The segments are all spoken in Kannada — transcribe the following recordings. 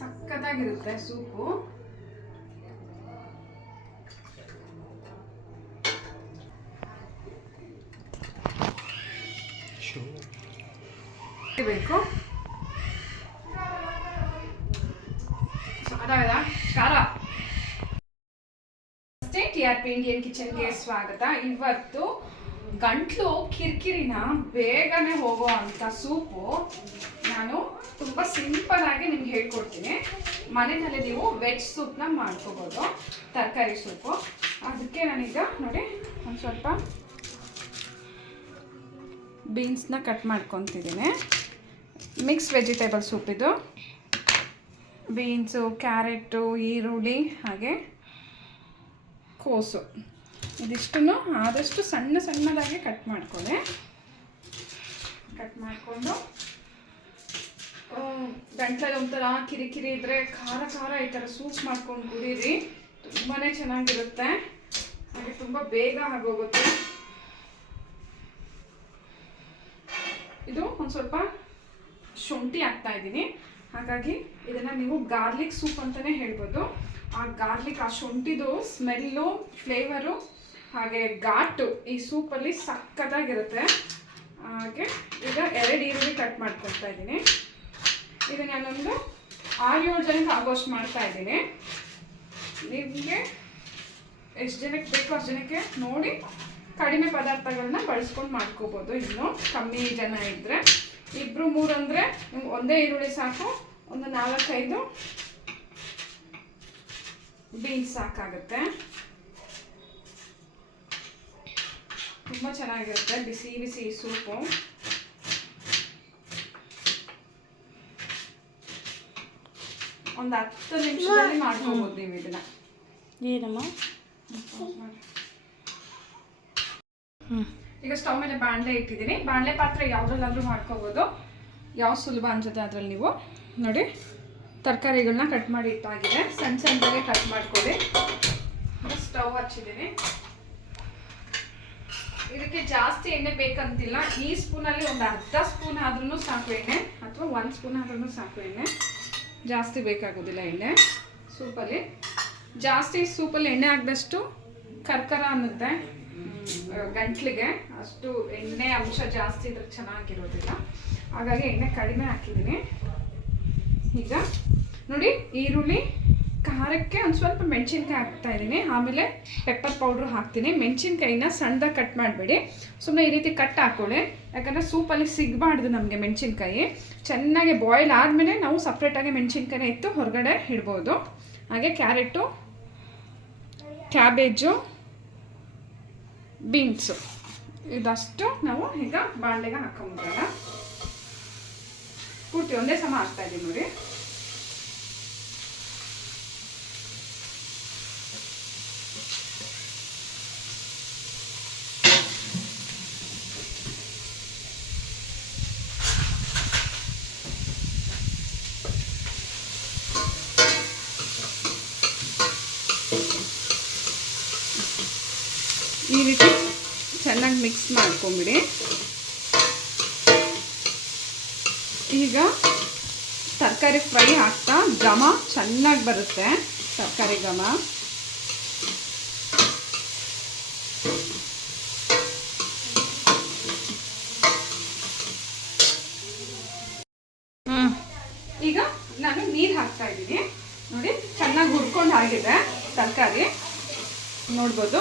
ಸಕ್ಕತ್ತಾಗಿರುತ್ತೆ ಸೂಪು. ಬೇಕು ಖಾರ. TRP ಇಂಡಿಯನ್ ಕಿಚನ್ಗೆ ಸ್ವಾಗತ. ಇವತ್ತು ಗಂಟ್ಲು ಕಿರಿಕಿರಿನ ಬೇಗನೆ ಹೋಗೋ ಅಂತ ಸೂಪು ನಾನು ತುಂಬ ಸಿಂಪಲ್ ಆಗಿ ನಿಮ್ಗೆ ಹೇಳ್ಕೊಡ್ತೀನಿ. ಮನೆಯಲ್ಲಿ ನೀವು ವೆಜ್ ಸೂಪ್ನ ಮಾಡ್ಕೋಬೋದು, ತರಕಾರಿ ಸೂಪು. ಅದಕ್ಕೆ ನಾನೀಗ ನೋಡಿ ಒಂದು ಸ್ವಲ್ಪ ಬೀನ್ಸ್ನ ಕಟ್ ಮಾಡ್ಕೊತಿದ್ದೀನಿ. ಮಿಕ್ಸ್ ವೆಜಿಟೇಬಲ್ ಸೂಪ್ ಇದು. ಬೀನ್ಸು, ಕ್ಯಾರೆಟು, ಈರುಳ್ಳಿ ಹಾಗೆ ಕೋಸು ಇದಿಷ್ಟನ್ನು ಆದಷ್ಟು ಸಣ್ಣದಾಗಿ ಕಟ್ ಮಾಡ್ಕೊಳ್ಳಿ. ಕಟ್ ಮಾಡಿಕೊಂಡು ಗಂಟಲಲ್ಲಿ ಒಂಥರ ಕಿರಿಕಿರಿ ಇದ್ದರೆ ಖಾರ ಈ ಥರ ಸೂಪ್ ಮಾಡ್ಕೊಂಡು ಕುಡೀರಿ, ತುಂಬಾ ಚೆನ್ನಾಗಿರುತ್ತೆ. ಹಾಗೆ ತುಂಬ ಬೇಗ ಆಗೋಗುತ್ತೆ. ಇದು ಒಂದು ಸ್ವಲ್ಪ ಶುಂಠಿ ಹಾಕ್ತಾ ಇದ್ದೀನಿ, ಹಾಗಾಗಿ ಇದನ್ನು ನೀವು ಗಾರ್ಲಿಕ್ ಸೂಪ್ ಅಂತಲೇ ಹೇಳ್ಬೋದು. ಆ ಗಾರ್ಲಿಕ್, ಆ ಶುಂಠಿದು ಸ್ಮೆಲ್ಲು, ಫ್ಲೇವರು ಹಾಗೆ ಘಾಟು ಈ ಸೂಪಲ್ಲಿ ಸಕ್ಕತ್ತಾಗಿರುತ್ತೆ. ಹಾಗೆ ಈಗ 2 ಈರುಳ್ಳಿ ಕಟ್ ಮಾಡ್ಕೊಳ್ತಾ ಇದ್ದೀನಿ. ಇದು ನಾನೊಂದು 6-7 ಜನಕ್ಕೆ ಆಗೋಷ್ಟು ಮಾಡ್ತಾ ಇದ್ದೀನಿ. ನಿಮಗೆ ಎಷ್ಟು ಜನಕ್ಕೆ ಬೇಕೋ ಅಷ್ಟು ಜನಕ್ಕೆ ನೋಡಿ ಕಡಿಮೆ ಪದಾರ್ಥಗಳನ್ನ ಬಳಸ್ಕೊಂಡು ಮಾಡ್ಕೋಬೋದು. ಇನ್ನು ಕಮ್ಮಿ ಜನ ಇದ್ದರೆ 2-3 ಅಂದರೆ ನಿಮ್ಗೆ ಒಂದೇ ಈರುಳ್ಳಿ ಸಾಕು, ಒಂದು 4-5 ಬೀನ್ಸ್ ಸಾಕಾಗುತ್ತೆ. ತುಂಬ ಚೆನ್ನಾಗಿರುತ್ತೆ ಬಿಸಿ ಬಿಸಿ ಸೂಪು. ಒಂದು 10 ನಿಮಿಷದಲ್ಲಿ ಮಾಡ್ಕೋಬೋದು ನೀವು ಇದನ್ನ. ಏನಮ್ಮ ಈಗ ಸ್ಟವ್ ಮೇಲೆ ಬಾಣಲೆ ಇಟ್ಟಿದ್ದೀನಿ. ಬಾಣಲೆ ಪಾತ್ರೆ ಯಾವುದ್ರಲ್ಲಾದ್ರೂ ಮಾಡ್ಕೋಬೋದು, ಯಾವ ಸುಲಭ ಅನ್ಸುತ್ತೆ ಅದರಲ್ಲಿ ನೀವು ನೋಡಿ. ತರಕಾರಿಗಳನ್ನ ಕಟ್ ಮಾಡಿ ಇಟ್ಟಾಗಿದೆ, ಸಣ್ಣದಾಗೆ ಕಟ್ ಮಾಡ್ಕೊಳ್ಳಿ. ಸ್ಟವ್ ಹಚ್ಚಿದ್ದೀನಿ. ಇದಕ್ಕೆ ಜಾಸ್ತಿ ಎಣ್ಣೆ ಬೇಕಂತಿಲ್ಲ. ಈ ಸ್ಪೂನಲ್ಲಿ ಒಂದು ಅರ್ಧ ಸ್ಪೂನ್ ಆದ್ರೂ ಸಾಕು ಎಣ್ಣೆ, ಅಥವಾ 1 ಸ್ಪೂನ್ ಆದ್ರೂ ಸಾಕು ಎಣ್ಣೆ. ಜಾಸ್ತಿ ಬೇಕಾಗೋದಿಲ್ಲ ಎಣ್ಣೆ ಸೂಪಲ್ಲಿ. ಜಾಸ್ತಿ ಸೂಪಲ್ಲಿ ಎಣ್ಣೆ ಹಾಕಿದಷ್ಟು ಕರ್ಕರ ಅನ್ನುತ್ತೆ ಗಂಟ್ಲಿಗೆ, ಅಷ್ಟು ಎಣ್ಣೆ ಅಂಶ ಜಾಸ್ತಿ ಇದ್ರೆ ಚೆನ್ನಾಗಿರೋದಿಲ್ಲ. ಹಾಗಾಗಿ ಎಣ್ಣೆ ಕಡಿಮೆ ಹಾಕಿದ್ದೀನಿ. ಈಗ ನೋಡಿ, ಈರುಳ್ಳಿ ಖಾರಕ್ಕೆ ಒಂದು ಸ್ವಲ್ಪ ಮೆಣಸಿನ್ಕಾಯಿ ಹಾಕ್ತಾ ಇದ್ದೀನಿ, ಆಮೇಲೆ ಪೆಪ್ಪರ್ ಪೌಡ್ರ್ ಹಾಕ್ತೀನಿ. ಮೆಣಸಿನ್ಕಾಯಿನ ಸಣ್ಣದಾಗಿ ಕಟ್ ಮಾಡಬೇಡಿ, ಸುಮ್ಮನೆ ಈ ರೀತಿ ಕಟ್ ಹಾಕ್ಕೊಳ್ಳಿ. ಯಾಕಂದರೆ ಸೂಪಲ್ಲಿ ಸಿಗಬಾರ್ದು ನಮಗೆ ಮೆಣಸಿನ್ಕಾಯಿ. ಚೆನ್ನಾಗಿ ಬಾಯ್ಲ್ ಆದಮೇಲೆ ನಾವು ಸಪ್ರೇಟಾಗಿ ಮೆಣಸಿನ್ಕಾಯಿನ ಎತ್ತು ಹೊರಗಡೆ ಇಡ್ಬೋದು. ಹಾಗೆ ಕ್ಯಾರೆಟು, ಕ್ಯಾಬೇಜು, ಬೀನ್ಸು ಇದಷ್ಟು ನಾವು ಈಗ ಬಾಣಲೆಗೆ ಹಾಕೊಂಬಿಡೋಣ. ಪೂರ್ತಿ ಒಂದೇ ಸಮ ಹಾಕ್ತಾ ಇದ್ದೀನಿ ನೋಡಿ. ಈ ರೀತಿ ಚೆನ್ನಾಗಿ ಮಿಕ್ಸ್ ಮಾಡ್ಕೊಂಬಿಡಿ. ಈಗ ತರಕಾರಿ ಫ್ರೈ ಆಗ್ತಾ ಘಮ ಚೆನ್ನಾಗಿ ಬರುತ್ತೆ, ತರಕಾರಿ ಘಮ. ಈಗ ನಾನು ನೀರು ಹಾಕ್ತಾ ಇದ್ದೀನಿ ನೋಡಿ. ಚೆನ್ನಾಗಿ ಹುರ್ಕೊಂಡು ಆಗಿದೆ ತರಕಾರಿ, ನೋಡ್ಬೋದು.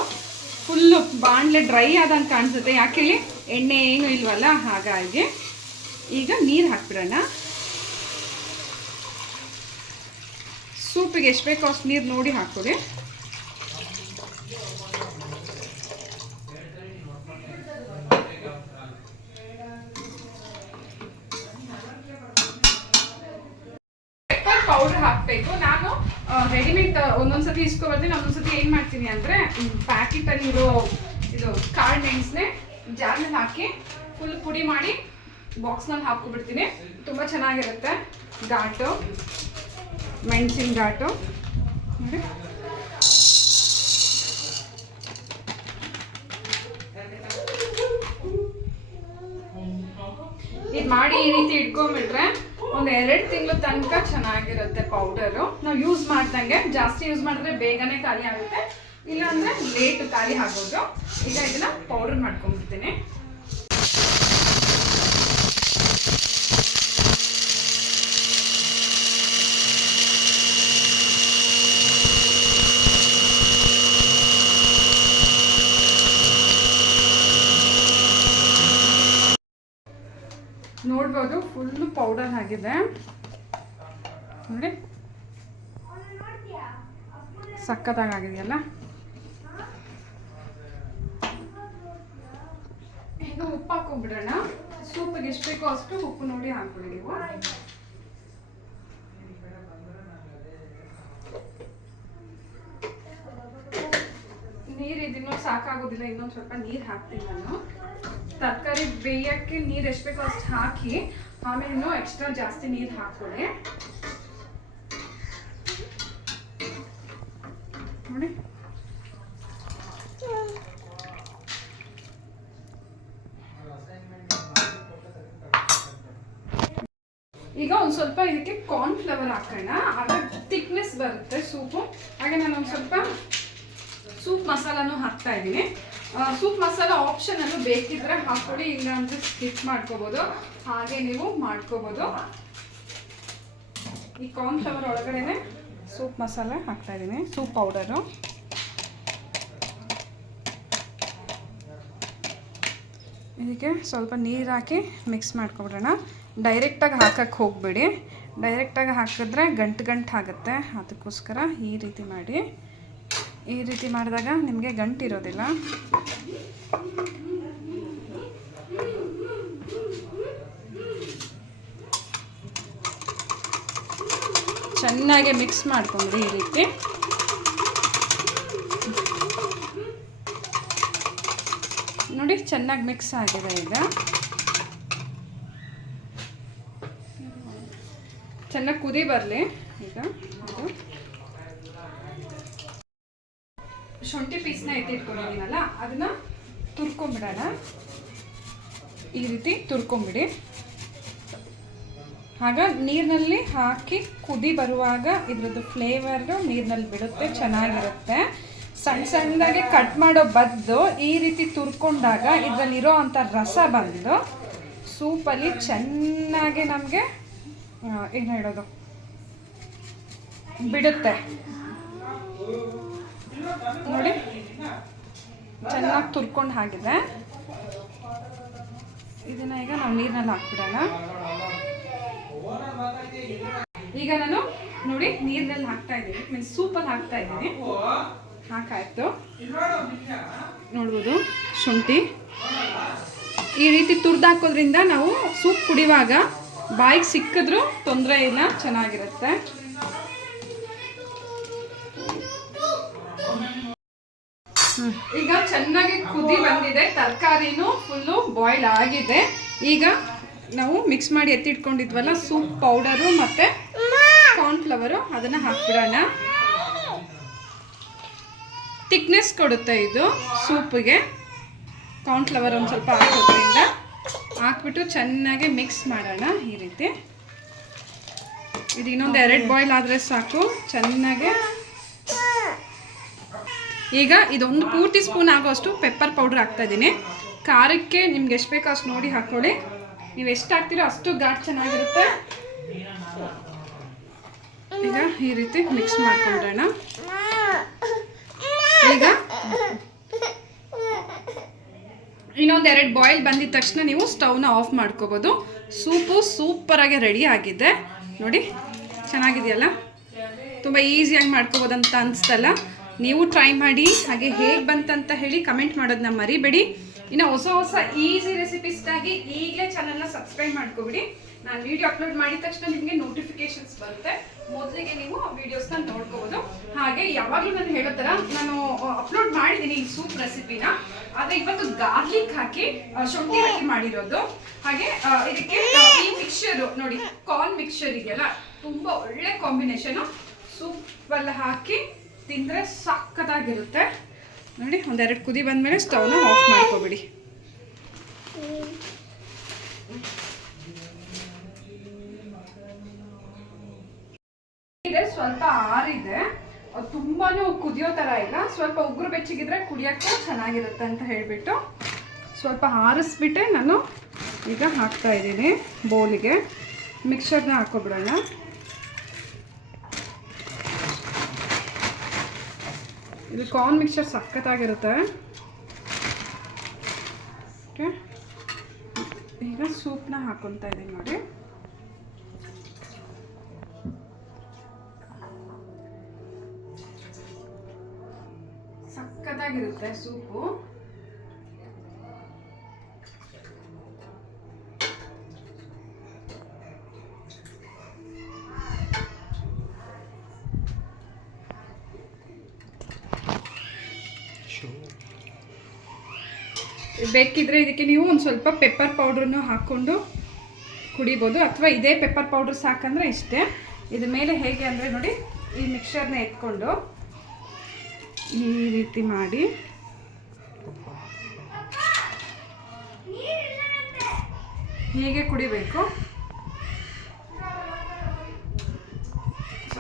ಫುಲ್ಲು ಬಾಣಲೆ ಡ್ರೈ ಆದಂಗೆ ಕಾಣಿಸುತ್ತೆ, ಯಾಕೆ ಎಣ್ಣೆ ಏನು ಇಲ್ವಲ್ಲ. ಹಾಗಾಗಿ ಈಗ ನೀರು ಹಾಕ್ಬಿಡೋಣ. ಸೂಪಿಗೆ ಎಷ್ಟು ಬೇಕೋ ಅಷ್ಟು ನೀರು ನೋಡಿ ಹಾಕ್ಕೊಡಿ. ಪೆಪ್ಪರ್ ಪೌಡರ್ ಹಾಕಬೇಕು. ನಾನು ರೆಡಿಮೇಡ್ ಒಂದೊಂದ್ಸತಿ ಇಸ್ಕೊಬರ್ತೀನಿ, ಒಂದೊಂದ್ಸತಿ ಏನು ಮಾಡ್ತೀನಿ ಅಂದರೆ ಪ್ಯಾಕೆಟಲ್ಲಿರೋ ಇದು ಕಾಳು ಮೆಣಸನ್ನೇ ಜಾರ್ನಲ್ಲಿ ಹಾಕಿ ಫುಲ್ ಪುಡಿ ಮಾಡಿ ಬಾಕ್ಸ್ನಲ್ಲಿ ಹಾಕ್ಕೊಬಿಡ್ತೀನಿ. ತುಂಬ ಚೆನ್ನಾಗಿರುತ್ತೆ ಘಾಟು, ಮೆಣಸಿನ ಘಾಟು ನೋಡಿ. ಇದು ಮಾಡಿ ಈ ರೀತಿ ಇಟ್ಕೊಂಡ್ಬಿಟ್ರೆ ಒಂದು 2 ತಿಂಗಳು ತನಕ ಚೆನ್ನಾಗಿರುತ್ತೆ ಪೌಡರು. ನಾವು ಯೂಸ್ ಮಾಡ್ದಂಗೆ, ಜಾಸ್ತಿ ಯೂಸ್ ಮಾಡಿದ್ರೆ ಬೇಗನೆ ಖಾಲಿ ಆಗುತ್ತೆ, ಇಲ್ಲಾಂದರೆ ಲೇಟ್ ಖಾಲಿ ಆಗೋದು. ಈಗ ಇದನ್ನು ಪೌಡರ್ ಮಾಡ್ಕೊಂಡ್ಬಿಡ್ತೀನಿ. ನೋಡ್ಬೋದು ಫುಲ್ಲು ಪೌಡರ್ ಆಗಿದೆ ನೋಡಿ, ಸಕ್ಕತ್ತಾಗಿದೆಯಲ್ಲ. ಈಗ ಉಪ್ಪು ಹಾಕೊಂಡ್ಬಿಡೋಣ. ಸೂಪಿಗೆ ಎಷ್ಟು ಬೇಕೋ ಅಷ್ಟು ಉಪ್ಪು ನೋಡಿ ಹಾಕೊಳ್ಳಿ ನೀವು. ನೀರು ಇದನ್ನು ಸಾಕಾಗೋದಿಲ್ಲ, ಇನ್ನೊಂದು ಸ್ವಲ್ಪ ನೀರು ಹಾಕ್ತೀನಿ ನಾನು. ತರಕಾರಿ ಬೇಯಕ್ಕೆ ನೀರು ಎಷ್ಟು ಬೇಕೋ ಅಷ್ಟು ಹಾಕಿ, ಆಮೇಲೆ ಇನ್ನೂ ಎಕ್ಸ್ಟ್ರಾ ಜಾಸ್ತಿ ನೀರು ಹಾಕೊಳ್ಳಿ ನೋಡಿ. ಈಗ ಒಂದು ಸ್ವಲ್ಪ ಇದಕ್ಕೆ ಕಾರ್ನ್ಫ್ಲವರ್ ಹಾಕೋಣ, ಆಗ ಥಿಕ್ನೆಸ್ ಬರುತ್ತೆ ಸೂಪು. ಹಾಗೆ ನಾನು ಒಂದು ಸ್ವಲ್ಪ ಸೂಪ್ ಮಸಾಲಾನು ಹಾಕ್ತಾ ಇದ್ದೀನಿ. ಸೂಪ್ ಮಸಾಲ ಆಪ್ಷನಲ್ಲೂ ಬೇಕಿದ್ರೆ ಹಾಕೊಳ್ಳಿ, ಇಲ್ಲ ಅಂದರೆ ಸ್ಕಿಪ್ ಮಾಡ್ಕೋಬೋದು, ಹಾಗೆ ನೀವು ಮಾಡ್ಕೋಬೋದು. ಈ ಕಾರ್ನ್ಫ್ಲವರ್ ಒಳಗಡೆ ಸೂಪ್ ಮಸಾಲ ಹಾಕ್ತಾ ಇದ್ದೀನಿ, ಸೂಪ್ ಪೌಡರು. ಇದಕ್ಕೆ ಸ್ವಲ್ಪ ನೀರು ಹಾಕಿ ಮಿಕ್ಸ್ ಮಾಡ್ಕೊಬಿಡೋಣ. ಡೈರೆಕ್ಟಾಗಿ ಹಾಕಕ್ಕೆ ಹೋಗಬೇಡಿ, ಡೈರೆಕ್ಟಾಗಿ ಹಾಕಿದ್ರೆ ಗಂಟು ಆಗುತ್ತೆ. ಅದಕ್ಕೋಸ್ಕರ ಈ ರೀತಿ ಮಾಡಿ. ಈ ರೀತಿ ಮಾಡಿದಾಗ ನಿಮಗೆ ಗಂಟಿರೋದಿಲ್ಲ. ಚೆನ್ನಾಗಿ ಮಿಕ್ಸ್ ಮಾಡ್ಕೊಂಡ್ರಿ ಈ ರೀತಿ. ನೋಡಿ ಚೆನ್ನಾಗಿ ಮಿಕ್ಸ್ ಆಗಿದೆ. ಈಗ ಚೆನ್ನಾಗಿ ಕುದಿ ಬರಲಿ. ಈಗ ಶುಂಠಿ ಪೀಸ್ನ ಎತ್ತಿಟ್ಕೊಂಡಿದ್ದೀನಲ್ಲ, ಅದನ್ನು ತುರ್ಕೊಂಬಿಡೋಣ. ಈ ರೀತಿ ತುರ್ಕೊಂಬಿಡಿ. ಆಗ ನೀರಿನಲ್ಲಿ ಹಾಕಿ ಕುದಿ ಬರುವಾಗ ಇದ್ರದ್ದು ಫ್ಲೇವರು ನೀರಿನಲ್ಲಿ ಬಿಡುತ್ತೆ, ಚೆನ್ನಾಗಿರುತ್ತೆ. ಸಣ್ಣ ಸಣ್ಣದಾಗಿ ಕಟ್ ಮಾಡೋ ಬದಲು ಈ ರೀತಿ ತುರ್ಕೊಂಡಾಗ ಇದರಲ್ಲಿರೋ ಅಂಥ ರಸ ಬಂದು ಸೂಪಲ್ಲಿ ಚೆನ್ನಾಗಿ ನಮಗೆ ಏನು ಹೇಳೋದು ಬಿಡುತ್ತೆ ನೋಡಿ. ಚೆನ್ನಾಗಿ ತುರ್ಕೊಂಡು ಆಗಿದೆ. ಇದನ್ನ ಈಗ ನಾವು ನೀರಿನಲ್ಲಿ ಹಾಕ್ಬಿಡೋಣ. ಈಗ ನಾನು ನೋಡಿ ನೀರಿನಲ್ಲಿ ಹಾಕ್ತಾ ಇದ್ದೀನಿ, ಮೀನ್ಸ್ ಸೂಪಲ್ಲಿ ಹಾಕ್ತಾ ಇದ್ದೀನಿ. ಹಾಕಾಯ್ತು ನೋಡ್ಬೋದು. ಶುಂಠಿ ಈ ರೀತಿ ತುರ್ದಾಕೋದ್ರಿಂದ ನಾವು ಸೂಪ್ ಕುಡಿಯುವಾಗ ಬಾಯಿಗೆ ಸಿಕ್ಕಿದ್ರೂ ತೊಂದರೆ ಇಲ್ಲ, ಚೆನ್ನಾಗಿರುತ್ತೆ. ಈಗ ಚೆನ್ನಾಗಿ ಕುದಿ ಬಂದಿದೆ, ತರಕಾರಿನೂ ಫುಲ್ಲು ಬಾಯ್ಲ್ ಆಗಿದೆ. ಈಗ ನಾವು ಮಿಕ್ಸ್ ಮಾಡಿ ಎತ್ತಿಟ್ಕೊಂಡಿದ್ವಲ್ಲ ಸೂಪ್ ಪೌಡರು ಮತ್ತು ಕಾರ್ನ್ಫ್ಲವರು, ಅದನ್ನು ಹಾಕ್ಬಿಡೋಣ. ಥಿಕ್ನೆಸ್ ಕೊಡುತ್ತೆ ಇದು ಸೂಪಿಗೆ. ಕಾರ್ನ್ಫ್ಲವರ್ ಒಂದು ಸ್ವಲ್ಪ ಹಾಕೋದ್ರಿಂದ ಹಾಕ್ಬಿಟ್ಟು ಚೆನ್ನಾಗಿ ಮಿಕ್ಸ್ ಮಾಡೋಣ ಈ ರೀತಿ. ಇದು ಇನ್ನೊಂದು 2 ಬಾಯ್ಲ್ ಆದರೆ ಸಾಕು ಚೆನ್ನಾಗಿ. ಈಗ ಇದೊಂದು ಪೂರ್ತಿ ಸ್ಪೂನ್ ಆಗೋಷ್ಟು ಪೆಪ್ಪರ್ ಪೌಡ್ರ್ ಹಾಕ್ತಾಯಿದ್ದೀನಿ. ಖಾರಕ್ಕೆ ನಿಮ್ಗೆ ಎಷ್ಟು ಬೇಕೋ ಅಷ್ಟು ನೋಡಿ ಹಾಕ್ಕೊಳ್ಳಿ. ನೀವು ಎಷ್ಟು ಹಾಕ್ತೀರೋ ಅಷ್ಟು ಘಾಟ್ ಚೆನ್ನಾಗಿರುತ್ತೆ. ಈಗ ಈ ರೀತಿ ಮಿಕ್ಸ್ ಮಾಡ್ಕೊಂಡ್ಬಿಡೋಣ. ಈಗ ಇನ್ನೊಂದು 2 ಬಾಯ್ಲ್ ಬಂದಿದ ತಕ್ಷಣ ನೀವು ಸ್ಟವ್ನ ಆಫ್ ಮಾಡ್ಕೋಬೋದು. ಸೂಪು ಸೂಪರಾಗಿ ರೆಡಿ ಆಗಿದೆ ನೋಡಿ. ಚೆನ್ನಾಗಿದೆಯಲ್ಲ, ತುಂಬ ಈಸಿಯಾಗಿ ಮಾಡ್ಕೋಬೋದಂತ ಅನಿಸ್ತಲ್ಲ. ನೀವು ಟ್ರೈ ಮಾಡಿ, ಹಾಗೆ ಹೇಗೆ ಬಂತಂತ ಹೇಳಿ ಕಮೆಂಟ್ ಮಾಡೋದನ್ನ ಮರಿಬೇಡಿ. ಇನ್ನು ಹೊಸ ಈಸಿ ರೆಸಿಪೀಸ್ಗಾಗಿ ಈಗಲೇ ಚಾನಲ್ನ ಸಬ್ಸ್ಕ್ರೈಬ್ ಮಾಡ್ಕೊಬಿಡಿ. ನಾನು ವಿಡಿಯೋ ಅಪ್ಲೋಡ್ ಮಾಡಿದ ತಕ್ಷಣ ನಿಮಗೆ ನೋಟಿಫಿಕೇಶನ್ಸ್ ಬರುತ್ತೆ, ಮೊದಲಿಗೆ ನೀವು ವಿಡಿಯೋಸ್ನ ನೋಡ್ಕೋಬೋದು. ಹಾಗೆ ಯಾವಾಗಲೂ ನಾನು ಹೇಳೋ ಥರ ನಾನು ಅಪ್ಲೋಡ್ ಮಾಡಿದ್ದೀನಿ ಈ ಸೂಪ್ ರೆಸಿಪಿನ, ಆದರೆ ಇವತ್ತು ಗಾರ್ಲಿಕ್ ಹಾಕಿ ಶುಂಠಿ ಹಾಕಿ ಮಾಡಿರೋದು. ಹಾಗೆ ಇದಕ್ಕೆ ಈ ಮಿಕ್ಸ್ಚರು ನೋಡಿ, ಕಾರ್ನ್ ಮಿಕ್ಸ್ಚರ್ ಇದೆಯಲ್ಲ, ತುಂಬ ಒಳ್ಳೆ ಕಾಂಬಿನೇಷನು. ಸೂಪೆಲ್ಲ ಹಾಕಿ ತಿಂದರೆ ಸಕ್ಕತ್ತಾಗಿರುತ್ತೆ ನೋಡಿ. 1-2 ಕುದಿ ಬಂದಮೇಲೆ ಸ್ಟವ್ನ ಆಫ್ ಮಾಡ್ಕೊಬಿಡಿ. ಇದೆ ಸ್ವಲ್ಪ ಆರಿದೆ, ತುಂಬಾನು ಕುದಿಯೋ ಥರ ಇಲ್ಲ, ಸ್ವಲ್ಪ ಉಗುರು ಬೆಚ್ಚಗಿದ್ರೆ ಕುಡಿಯೋಕ್ಕೆ ಚೆನ್ನಾಗಿರುತ್ತೆ ಅಂತ ಹೇಳಿಬಿಟ್ಟು ಸ್ವಲ್ಪ ಆರಿಸ್ಬಿಟ್ಟೆ ನಾನು ಈಗ ಹಾಕ್ತಾ ಇದ್ದೀನಿ ಬೌಲಿಗೆ. ಮಿಕ್ಸರ್ನ ಹಾಕೊಬಿಡೋಣ. ಇದು ಕಾರ್ನ್ ಮಿಕ್ಸರ್ ಸಖತ್ತಾಗಿರುತ್ತೆ. ಓಕೆ, ಈಗ ಸೂಪ್ನ ಹಾಕೊತಾ ಇದ್ದೀನಿ ನೋಡಿ. ಸಖತ್ತಾಗಿರುತ್ತೆ ಸೂಪು. ಬೇಕಿದ್ರೆ ಇದಕ್ಕೆ ನೀವು ಒಂದು ಸ್ವಲ್ಪ ಪೆಪ್ಪರ್ ಪೌಡ್ರನ್ನು ಹಾಕ್ಕೊಂಡು ಕುಡಿಬೋದು, ಅಥವಾ ಇದೇ ಪೆಪ್ಪರ್ ಪೌಡ್ರ್ ಸಾಕಂದರೆ ಇಷ್ಟೇ. ಇದ್ರ ಮೇಲೆ ಹೇಗೆ ಅಂದರೆ ನೋಡಿ, ಈ ಮಿಕ್ಸರ್ನ ಎತ್ಕೊಂಡು ಈ ರೀತಿ ಮಾಡಿ ಹೀಗೆ ಕುಡಿಬೇಕು.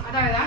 ಅದಾದ